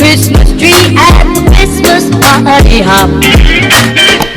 Christmas tree at the Christmas party hop.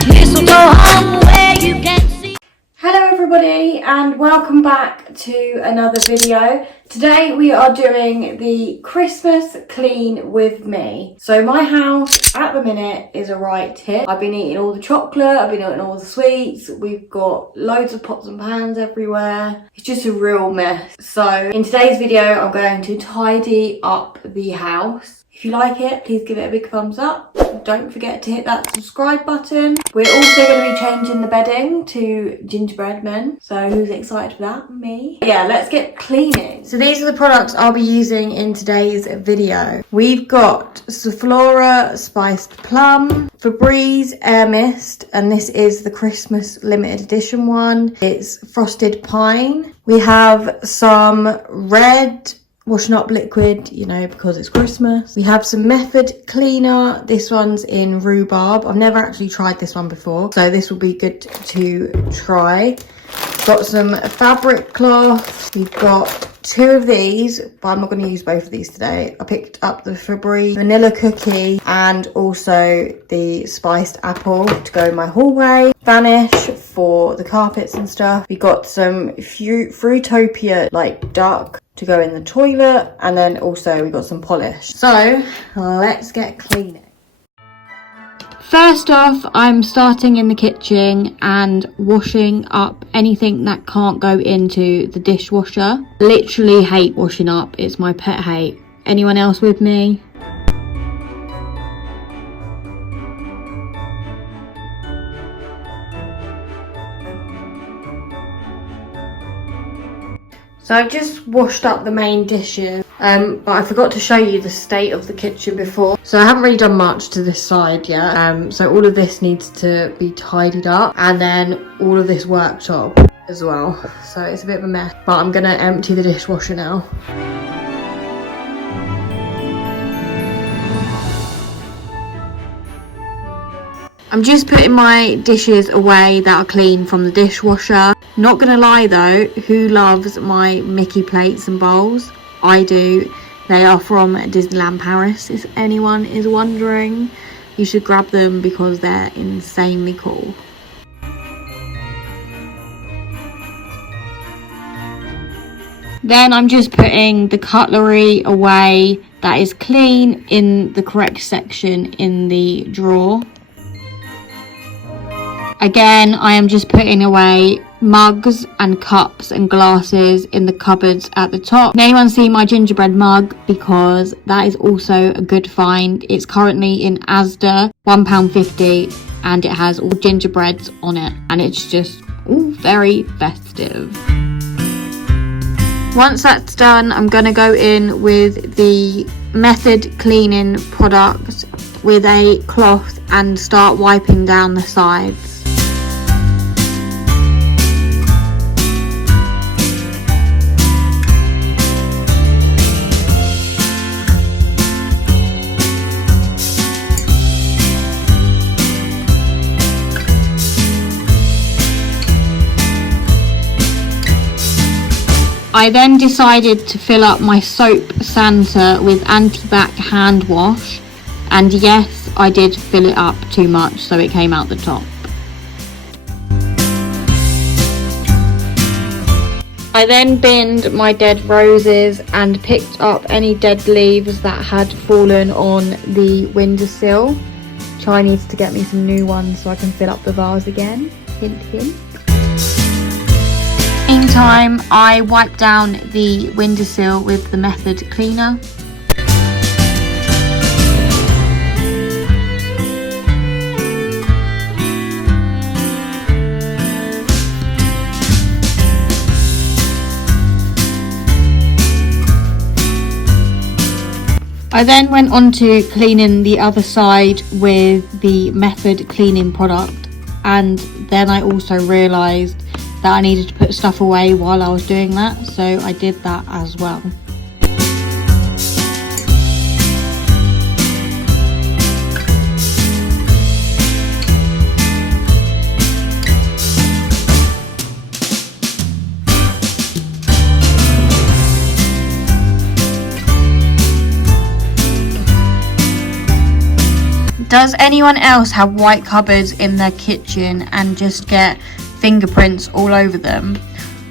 Mistletoe hung where you can see. Hello everybody and welcome back to another video. Today we are doing the Christmas clean with me. So my house at the minute is a right tip. I've been eating all the chocolate, I've been eating all the sweets, we've got loads of pots and pans everywhere. It's just a real mess. So in today's video I'm going to tidy up the house. If you like it, please give it a big thumbs up. Don't forget to hit that subscribe button. We're also going to be changing the bedding to gingerbread men. So who's excited for that? Me. Yeah, let's get cleaning. So these are the products I'll be using in today's video. We've got Sephora Spiced Plum, Febreze Air Mist, and this is the Christmas limited edition one. It's Frosted Pine. We have some red washing up liquid, you know, because it's Christmas. We have some Method cleaner. This one's in rhubarb. I've never actually tried this one before, so this will be good to try. Got some fabric cloth. We've got two of these, but I'm not going to use both of these today. I picked up the Febreze vanilla cookie and also the spiced apple to go in my hallway. Vanish for the carpets and stuff. We got some Fruitopia like duck to go in the toilet, and then also we got some polish. So let's get cleaning. First off, I'm starting in the kitchen and washing up anything that can't go into the dishwasher. Literally hate washing up. It's my pet hate. Anyone else with me? So I've just washed up the main dishes, but I forgot to show you the state of the kitchen before. So I haven't really done much to this side yet. So all of this needs to be tidied up, and then all of this worktop as well. So it's a bit of a mess, but I'm gonna empty the dishwasher now. I'm just putting my dishes away that are clean from the dishwasher. Not gonna lie though, who loves my Mickey plates and bowls? I do. They are from Disneyland Paris, if anyone is wondering. You should grab them because they're insanely cool. Then I'm just putting the cutlery away that is clean in the correct section in the drawer. Again, I am just putting away mugs and cups and glasses in the cupboards at the top. Can anyone see my gingerbread mug? Because that is also a good find. It's currently in Asda, £1.50, and it has all gingerbreads on it, and it's just all very festive. Once that's done, I'm going to go in with the Method cleaning product with a cloth and start wiping down the sides. I then decided to fill up my soap Santa with anti-bac hand wash, and yes, I did fill it up too much so it came out the top. I then binned my dead roses and picked up any dead leaves that had fallen on the windowsill. Chai needs to get me some new ones so I can fill up the vase again. Hint, hint. Meantime, I wiped down the windowsill with the Method cleaner. I then went on to cleaning the other side with the Method cleaning product, and then I also realised that I needed to put stuff away while I was doing that, so I did that as well. Does anyone else have white cupboards in their kitchen and just get fingerprints all over them?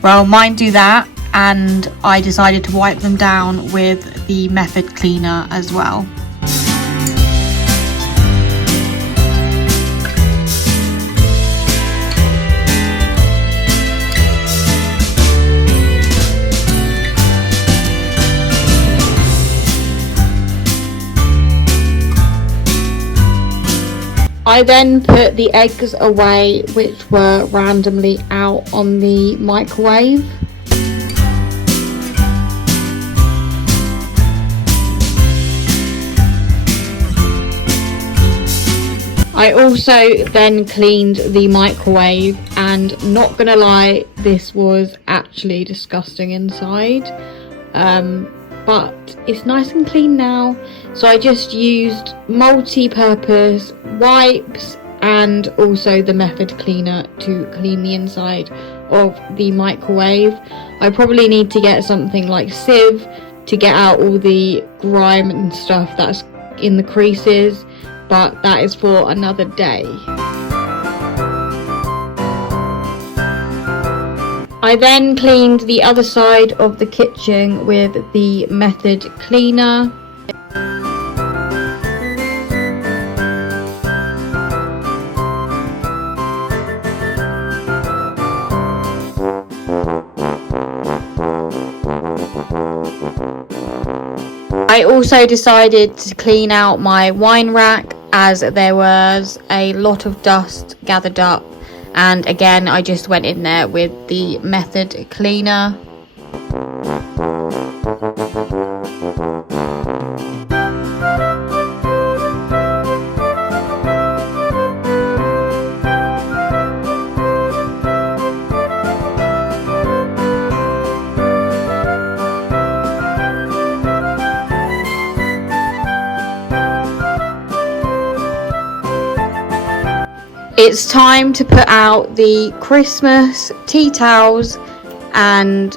Well, mine do that, and I decided to wipe them down with the Method cleaner as well. I then put the eggs away, which were randomly out on the microwave. I also then cleaned the microwave, and not gonna lie, this was actually disgusting inside. But it's nice and clean now. So I just used multi-purpose wipes and also the Method cleaner to clean the inside of the microwave. I probably need to get something like sieve to get out all the grime and stuff that's in the creases, but that is for another day. I then cleaned the other side of the kitchen with the Method cleaner. I also decided to clean out my wine rack as there was a lot of dust gathered up, and again I just went in there with the Method cleaner. It's time to put out the Christmas tea towels, and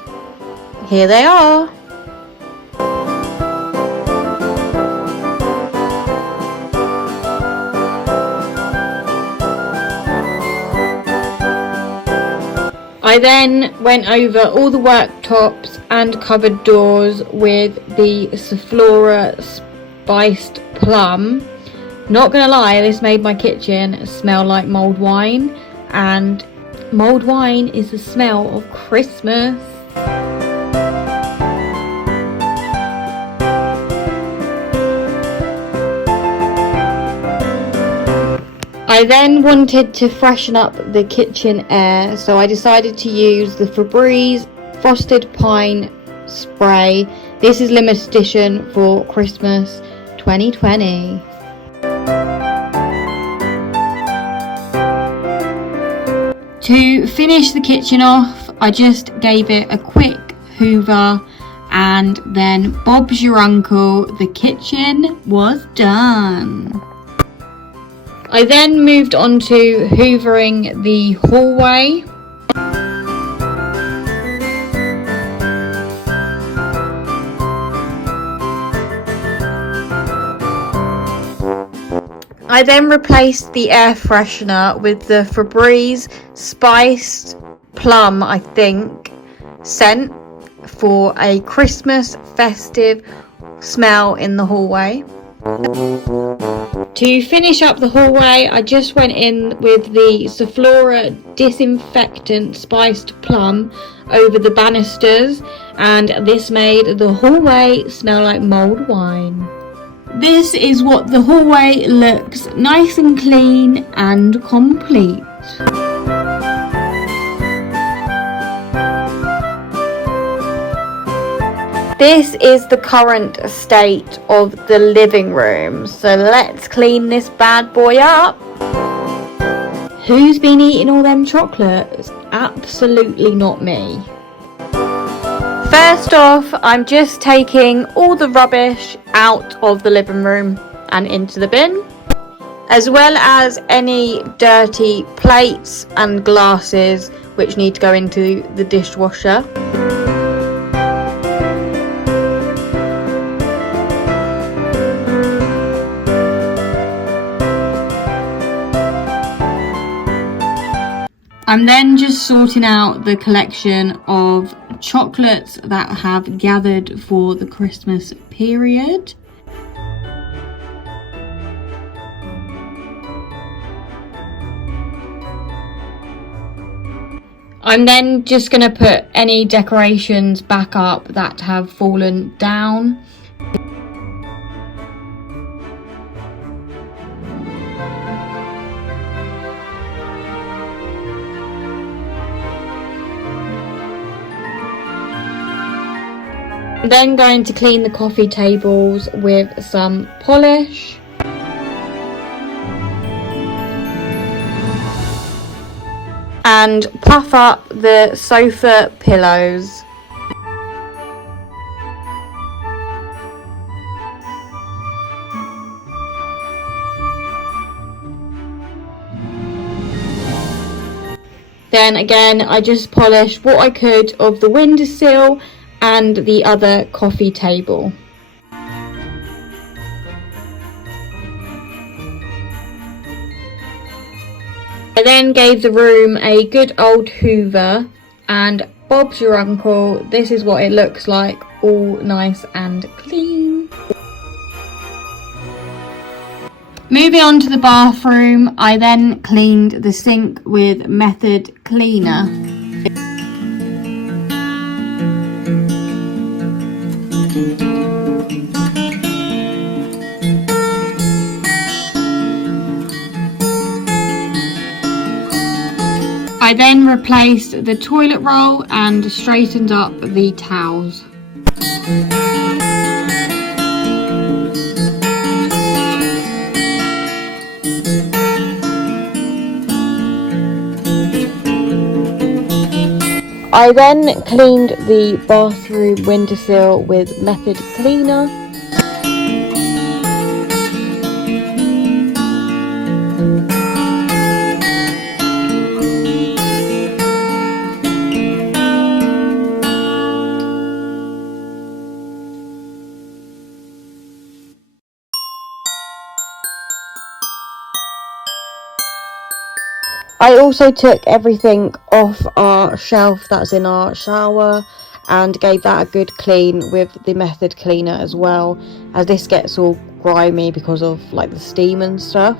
here they are. I then went over all the worktops and cupboard doors with the Sephora Spiced Plum. Not gonna lie, this made my kitchen smell like mulled wine, and mulled wine is the smell of Christmas. I then wanted to freshen up the kitchen air, so I decided to use the Febreze Frosted Pine Spray. This is limited edition for Christmas 2020. To finish the kitchen off, I just gave it a quick hoover, and then Bob's your uncle, the kitchen was done. I then moved on to hoovering the hallway. I then replaced the air freshener with the Febreze Spiced Plum, I think, scent for a Christmas festive smell in the hallway. To finish up the hallway, I just went in with the Sephora Disinfectant Spiced Plum over the banisters, and this made the hallway smell like mulled wine. This is what the hallway looks, nice and clean and complete. This is the current state of the living room, so let's clean this bad boy up. Who's been eating all them chocolates? Absolutely not me. First off, I'm just taking all the rubbish out of the living room and into the bin, as well as any dirty plates and glasses which need to go into the dishwasher. I'm then just sorting out the collection of chocolates that have gathered for the Christmas period. I'm then just going to put any decorations back up that have fallen down. I'm then going to clean the coffee tables with some polish. And puff up the sofa pillows. Then again, I just polished what I could of the windowsill and the other coffee table. I then gave the room a good old hoover, and Bob's your uncle, this is what it looks like, all nice and clean. Moving on to the bathroom, I then cleaned the sink with Method Cleaner. I then replaced the toilet roll and straightened up the towels. I then cleaned the bathroom windowsill with Method Cleaner. I also took everything off our shelf that's in our shower and gave that a good clean with the Method Cleaner as well, as this gets all grimy because of like the steam and stuff.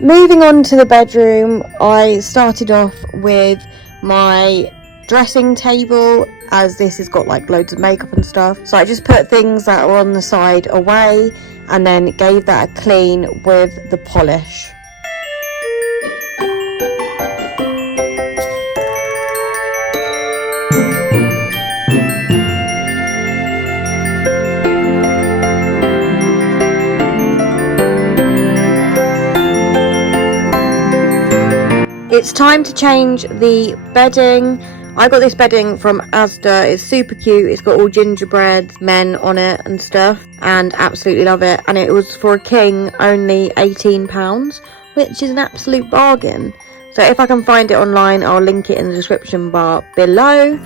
Moving on to the bedroom, I started off with my dressing table, as this has got like loads of makeup and stuff, so I just put things that were on the side away and then gave that a clean with the polish. It's time to change the bedding. I got this bedding from Asda. It's super cute. It's got all gingerbread men on it and stuff, and absolutely love it. And it was for a king only £18, which is an absolute bargain. So if I can find it online, I'll link it in the description bar below.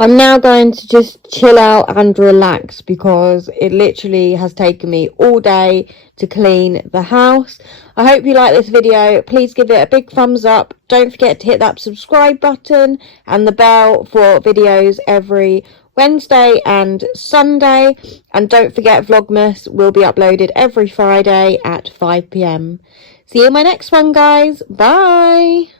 I'm now going to just chill out and relax because it literally has taken me all day to clean the house. I hope you like this video. Please give it a big thumbs up. Don't forget to hit that subscribe button and the bell for videos every Wednesday and Sunday. And don't forget, Vlogmas will be uploaded every Friday at 5 PM. See you in my next one, guys. Bye.